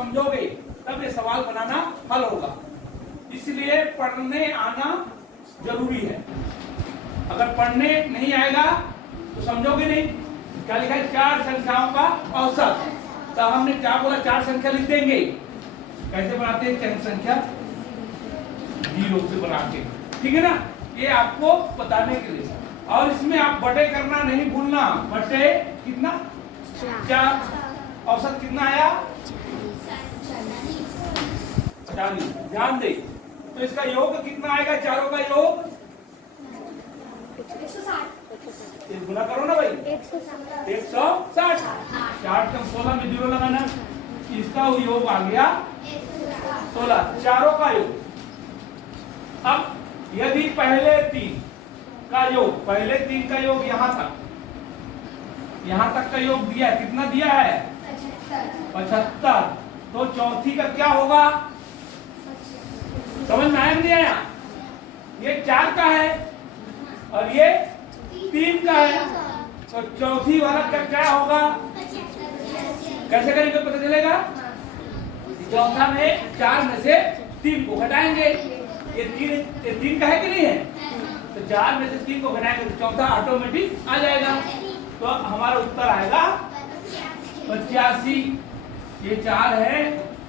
समझोगे तब ये सवाल बनाना हल होगा। इसलिए पढ़ने आना जरूरी है। अगर पढ़ने नहीं आएगा तो समझोगे नहीं। क्या लिखा है? 4 संख्याओं का औसत। तो हमने क्या बोला? 4 संख्या लिख देंगे। कैसे बनाते हैं 4 संख्या? 0 से बना के, ठीक है ना? ये आपको बताने के लिए। और इसमें आप बटे करना नहीं भूलना। बटे कितना? 4। औसत कितना आया? 40। ध्यान दे। तो इसका योग कितना आएगा? चारों का योग 160। गुना करो ना भाई। 160। 60 कम 16 में 0 लगाना। इसका योग आ गया 16। चारों का योग। अब यदि पहले 3 का योग, पहले 3 का योग यहां तक का योग दिया है, कितना दिया है? 75। तो चौथी का क्या होगा? समझ में आया नहीं आया? ये 4 का है और ये 3 का है, तो चौथी वाला का क्या होगा? कैसे करेंगे पता चलेगा? चौथा में 4 में से 3 को घटाएंगे। ये 3 का है कि नहीं है? तो 4 में से 3 को घटाएंगे तो चौथा ऑटोमेटिक आ जाएगा। तो हमारा उत्तर आएगा 85। ये 4 है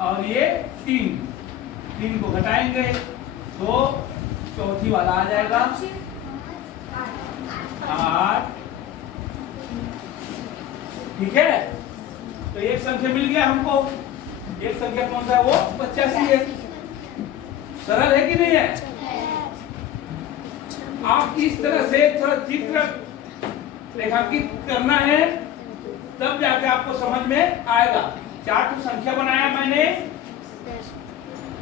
और ये 3 को घटाएंगे तो चौथी वाला आ जाएगा 8। ठीक है? तो एक संख्या मिल गया हमको। एक संख्या कौन सा है? वो 85 है। सरल है कि नहीं है? आप इस तरह से थोड़ा चित्र रेखांकित करना है, तब जाके आपको समझ में आएगा। 4 संख्या बनाया मैंने,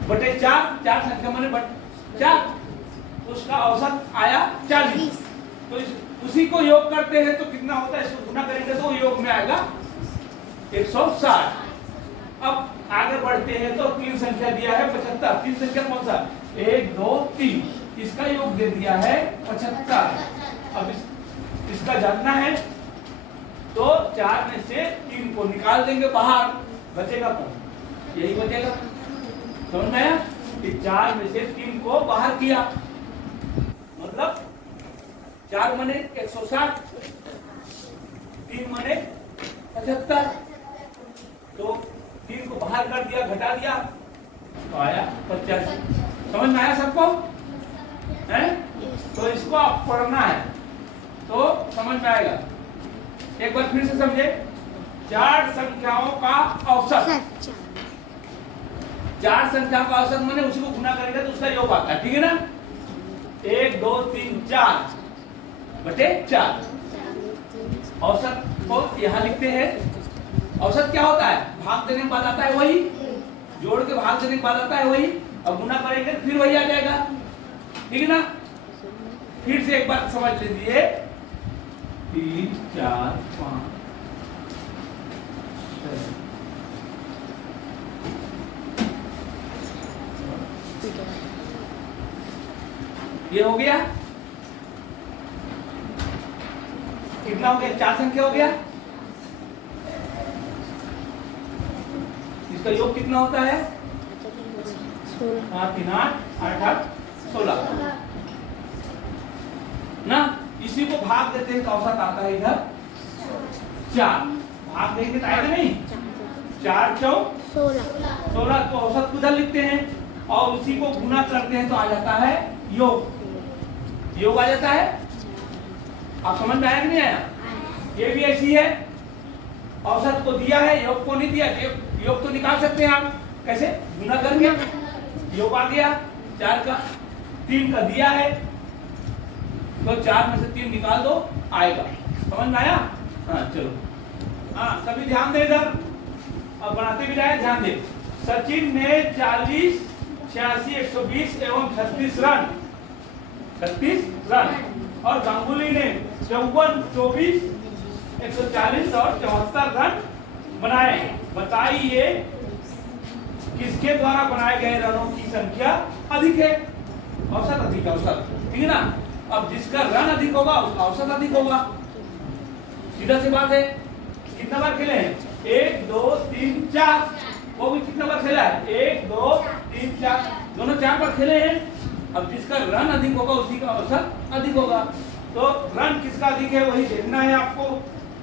बटे 4 संख्या मैंने बटे 4, उसका औसत आया 40। तो उसी को योग करते हैं तो कितना होता है? इसको गुना करेंगे तो योग में आएगा 160। अब आगे बढ़ते हैं तो 3 संख्या दिया है 75। 3 संख्या कौन सा? 1 2 3। इसका योग दे दिया है 75। अब इसका जानना है तो 4 में से 3 को निकाल देंगे बाहर, बचेगा कौन? यही बचेगा। समझ में आया? कि 4 में से 3 को बाहर किया, मतलब 4 मने 160, 3 मने 75। तो 3 को बाहर कर दिया, घटा दिया तो आया 85। समझ में आया सबको? है? तो इसको आप पढ़ना है तो समझ में आएगा। एक बार फिर से समझे। 4 संख्याओं का औसत। 4 संख्याओं का औसत माने उसी को गुना करेंगे तो उसका योग आता है, ठीक है ना? 1 2 3 4 बटे 4। औसत को यहाँ लिखते हैं। औसत क्या होता है? भाग देने के बाद आता है वही, जोड़ के भाग देने के बाद आता है वही, अब गुना करेंगे फिर वही आ जाएगा, ठीक है ना? फिर से एक बार समझ लीजिए। 3 4 5 ये हो गया। कितना हो गया? 4 संख्या हो गया। इसका योग कितना होता है? 3 8 8 8 16 ना। इसी को भाग देते हैं तो औसत आता है इधर 4। भाग देंगे तो आएगा नहीं। 4 4 16 तो औसत उधर लिखते हैं और उसी को गुना करते हैं तो आ जाता है योग। योग आ जाता है। आप समझ में आया कि नहीं आया? ये भी ऐसी है। औसत को दिया है, योग को नहीं दिया। योग तो निकाल सकते हैं आप। कैसे? गुना करके योग आ गया 4 का। 3 का दिया है तो 4 में से 3 निकाल दो, आएगा। समझ में आया? हाँ चलो। हाँ सभी ध्यान दे इधर। अब बनाते भी जाए, ध्यान दे। सचिन ने 40 86 120 एवं 36 रन और गांगुली ने 54 24 140 और 74 रन बनाए। बताइए किसके द्वारा बनाए गए रनों की संख्या अधिक है? औसत अधिक है, औसत, ठीक है ना? अब जिसका रन अधिक होगा उसका औसत अधिक होगा। सीधा सी बात है। कितना बार खेले हैं? 1 2 3 4। वो भी कितना बार खेला है? 1 2 3 4, दोनों 4 बार खेले हैं। अब जिसका रन अधिक होगा उसी का औसत अधिक होगा। तो रन किसका अधिक है वही देखना है आपको।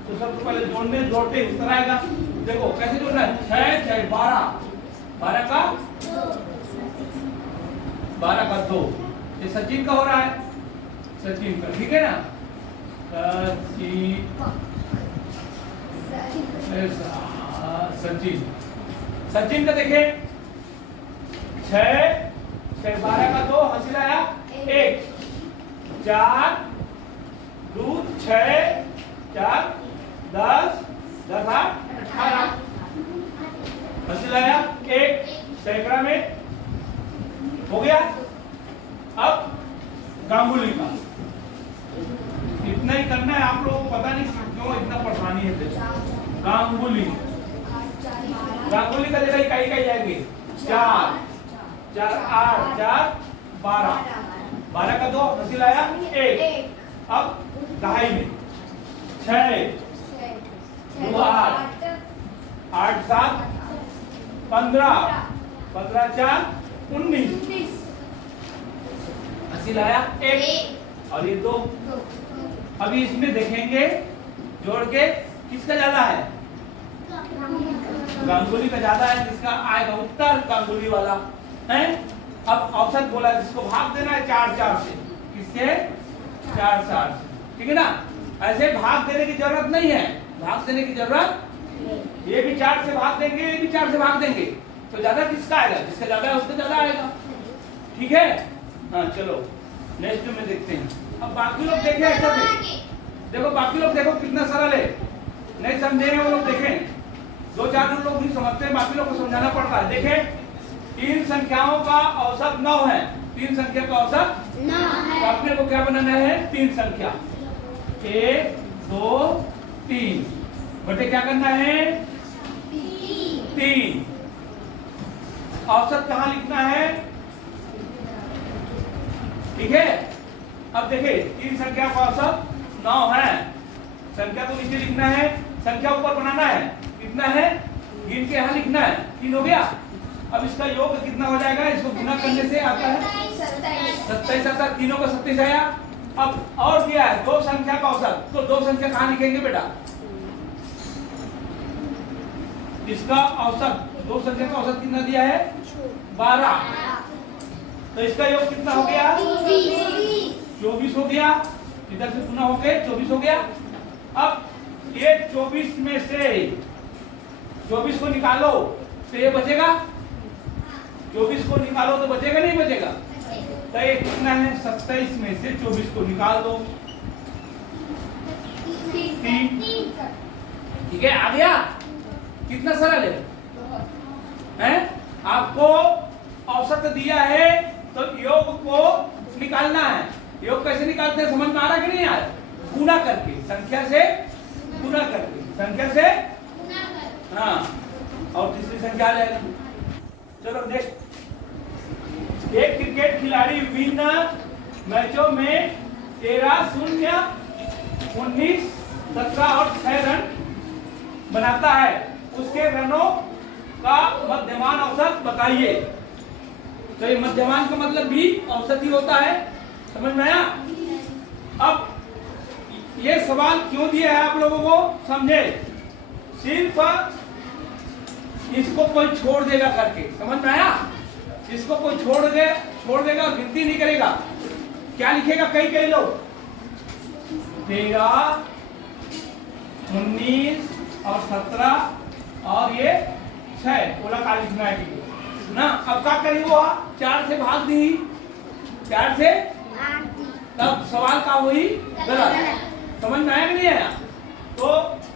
तो सबसे पहले जोड़ते उस तरह आएगा। देखो कैसे जोड़ना है? 6 6 12, 12 का 2। ये सचिन का हो रहा है, सचिन का, ठीक है ना? सचिन का देखे 6 6 12 का 2, हासिल आया 1, 4 2 6 4 10 10 8 18, हासिल आया 1, सैकड़ा में हो गया। अब गांगुली का इतना ही करना है आप लोगों को, पता नहीं क्यों इतना परेशानी है। गांगुली का जगह इकाई जाएंगे 4 4 8 4 12, 12 का 2, हासिल आया 1। अब दहाई में 6 2 8 8 7 15 15 4 19, हासिल आया 1 और ये 2। अभी इसमें देखेंगे जोड़ के किसका ज्यादा है? गांगुली का ज्यादा है, जिसका आएगा उत्तर गांगुली वाला है। अब औसत बोला जिसको भाग देना है 4 4 से, किससे? 4 4 से, ठीक है ना? ऐसे भाग देने की जरूरत नहीं है, भाग देने की जरूरत, ये भी 4 से भाग देंगे, ये भी 4 से भाग देंगे, तो ज्यादा किसका आएगा? जिसका ज्यादा है उसका ज्यादा आएगा, ठीक है? हाँ चलो नेक्स्ट में देखते हैं। अब बाकी लोग देखें ऐसा से, देखो बाकी लोग देखो कितना सरल है, नहीं समझे हैं वो लोग देखें, 2-4 लोग भी समझते हैं, बाकी लोग को समझाना पड़ता है। देखें 3 संख्याओं का औसत 9 है, 3 संख्या का औसत 9 है, तो अपने को क्या बनाना है? 3 संख्या 1 2 3 बटे क्या करना है? 3। औसत कहाँ लिखना है? ठीक है। अब देखिए 3 संख्या का औसत 9 है, संख्या को नीचे लिखना है, संख्या ऊपर बनाना है, कितना है गिन के यहाँ लिखना है। 3 हो गया। अब इसका योग कितना हो जाएगा? इसको गुना करने से आता है 27, 27 तीनों का 27 आया। अब और क्या है? 2 संख्या का औसत, तो 2 संख्या कहाँ लिखेंगे बेटा? इसका औसत 2 संख्या का औसत कितना दिया है? 12, तो इसका योग कितना हो गया? 24 हो गया। इधर से गुना होके 24 हो गया। अब ये 24 में से 24 को निकालो तो ये बचेगा, 24 को निकालो तो बचेगा नहीं बचेगा? तो ये कितना है? 27 में से 24 को निकाल दो, 3, ठीक है? आ गया। कितना सरल है? आपको औसत दिया है तो योग को निकालना है। योग कैसे निकालते हैं समझ में आ रहा कि नहीं आ रहा? गुना करके, संख्या से गुना करके, संख्या से हाँ, और तीसरी संख्या आ जाएगा। चलो नेक्स्ट। एक क्रिकेट खिलाड़ी विभिन्न मैचों में 13 0 19 17 और 6 रन बनाता है, उसके रनों का मध्यमान औसत बताइए। तो ये मध्यमान का मतलब भी औसत ही होता है, समझ में आया? अब ये सवाल क्यों दिया है आप लोगों को समझे, सिर्फ इसको कोई छोड़ देगा करके, समझ में आया? इसको कोई छोड़ देगा, गिनती नहीं करेगा, क्या लिखेगा? कई लोग 13 19 और 17 और ये 6 बोला का लिखना है ना। अब क्या करी वो 4 से भाग दी, 4 से, तब सवाल का हुई गलत। समझ में आया कि नहीं आया? तो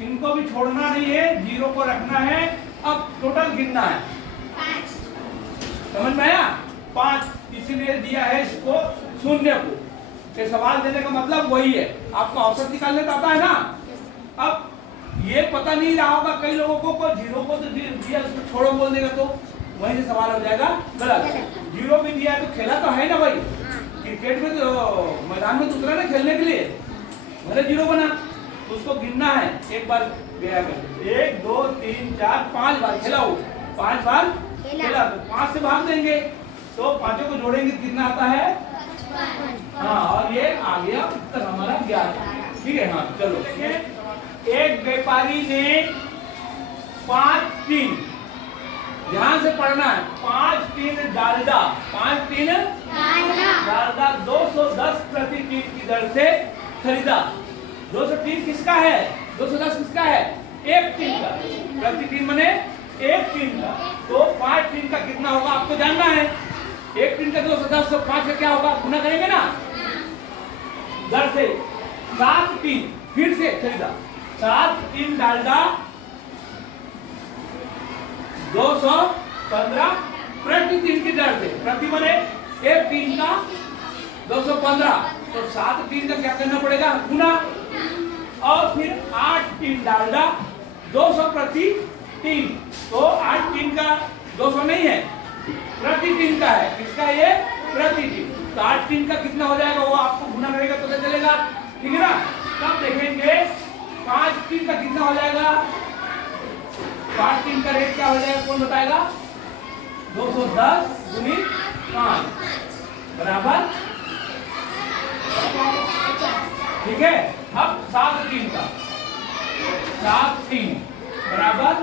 इनको भी छोड़ना नहीं है, 0 को रखना है। अब टोटल गिनना है, 5। समझ में आया? 5 इसीलिए दिया है इसको 0 को। ये सवाल देने का मतलब वही है, आपको औसत निकालने का आता है ना। अब ये पता नहीं रहा होगा कई लोगों को 0 को तो दिया, उसको छोड़ो बोल देगा तो वहीं से सवाल हो जाएगा गलत। 0 भी दिया है तो खेला तो है ना भाई, क्रिकेट में तो मैदान में तो उतरा ना खेलने के लिए, भले 0 बना, उसको गिनना है। एक बार गया कर 1 2 3 4 5 बार खेला हो, 5 बार 13, तो 5 से भाग देंगे तो पांचों को जोड़ेंगे कितना आता है? हाँ, और ये आ गया उत्तर हमारा 11। ठीक है, हाँ चलो। एक व्यापारी ने 5 टीन, ध्यान से पढ़ना है, 5 टीन डालडा, 5 टीन डालडा 210 प्रति टीन की दर से खरीदा। 200 टीन किसका है? 210 किसका है? एक टीन का। प्रति टीन मने एक टीन का। तो 5 टीन का कितना होगा आपको जानना है। एक टीन का 210 तो 5 का क्या होगा? गुना करेंगे ना दर से। 7 टीन फिर से खरीदा, 7 टीन डालडा 215 प्रति टीन की दर से। प्रति मने एक टीन का 215, तो 7 टीन का क्या करना पड़ेगा? गुना। और फिर 8 टीन डालडा 200 प्रति टीन, तो 8 टीन का 200 नहीं है, प्रति टीन का है। किसका ये? प्रति टीन। तो 8 टीन का कितना हो जाएगा वो आपको गुना करेगा तो क्या चलेगा? ठीक है ना। तब देखेंगे 5 टीन का कितना हो जाएगा। 5 टीन का रेट क्या हो जाएगा? कौन बताएगा? 210 गुणित 5 बराबर, ठीक है। अब 7 टीन का, 7 टीन बराबर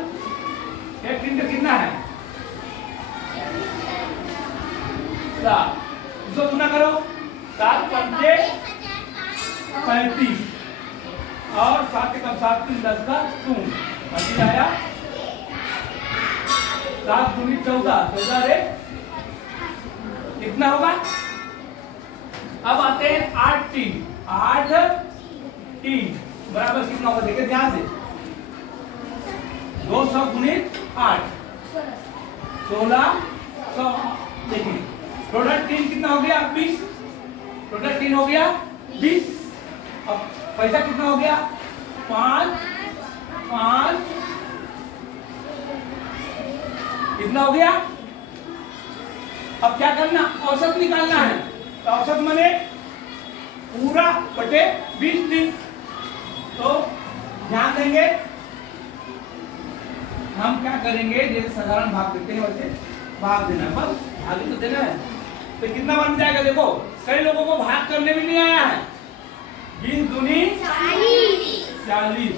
एक टीन का कितना है? 7। इसको गुना करो, 7 पंचे 35 और 7 के कम 7 3 10 का 2 आया। 7 गुणित 14, 14 रे कितना होगा? अब आते हैं 8 टीन, 8 टीन बराबर कितना होगा? देखिए ध्यान से, 200 गुणित 8 1600। देखिए टोटल टीन कितना हो गया? 20। टोटल टीन हो गया 20। अब पैसा कितना हो गया? 5 5 कितना हो गया? अब क्या करना? औसत निकालना है। तो औसत माने पूरा बटे 20 टीन। तो ध्यान देंगे, हम क्या करेंगे? जैसे साधारण भाग देते हैं वैसे भाग देना है, बस आगे तो देना है। तो कितना बन जाएगा? देखो कई लोगों को भाग करने भी नहीं आया है। 20 दूनी 40।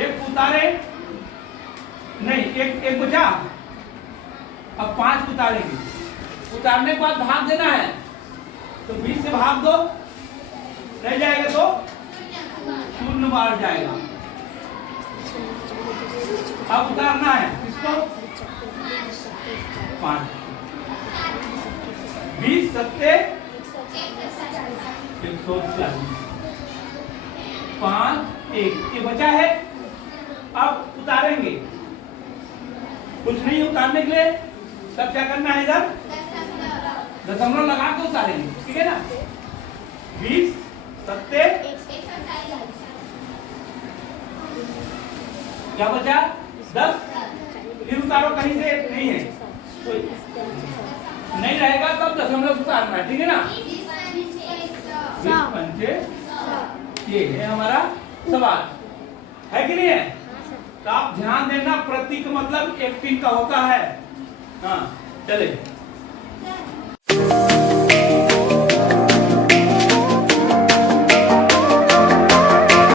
एक उतारे नहीं, एक बचा। अब 5 उतारेंगे, उतारने के बाद भाग देना है। तो 20 से भाग दो, रह जाएगा तो 0 बार जाएगा। अब उतारना है किसको? 5। 20 सत्ते 140, 5 1 ये बचा है। अब उतारेंगे, कुछ नहीं उतारने के लिए, तब क्या करना है? इधर दशमलव लगा के उतारेंगे, ठीक है ना। 20 सत्ते क्या बचा? 10। फिर उतारो, कहीं से नहीं है तो नहीं रहेगा, तब दशमलव उतारना है, ठीक है ना। 20 पंचे, ये है हमारा सवाल, है कि नहीं है? तो आप ध्यान देना, प्रतीक मतलब एक टीन का होता है। हाँ चले।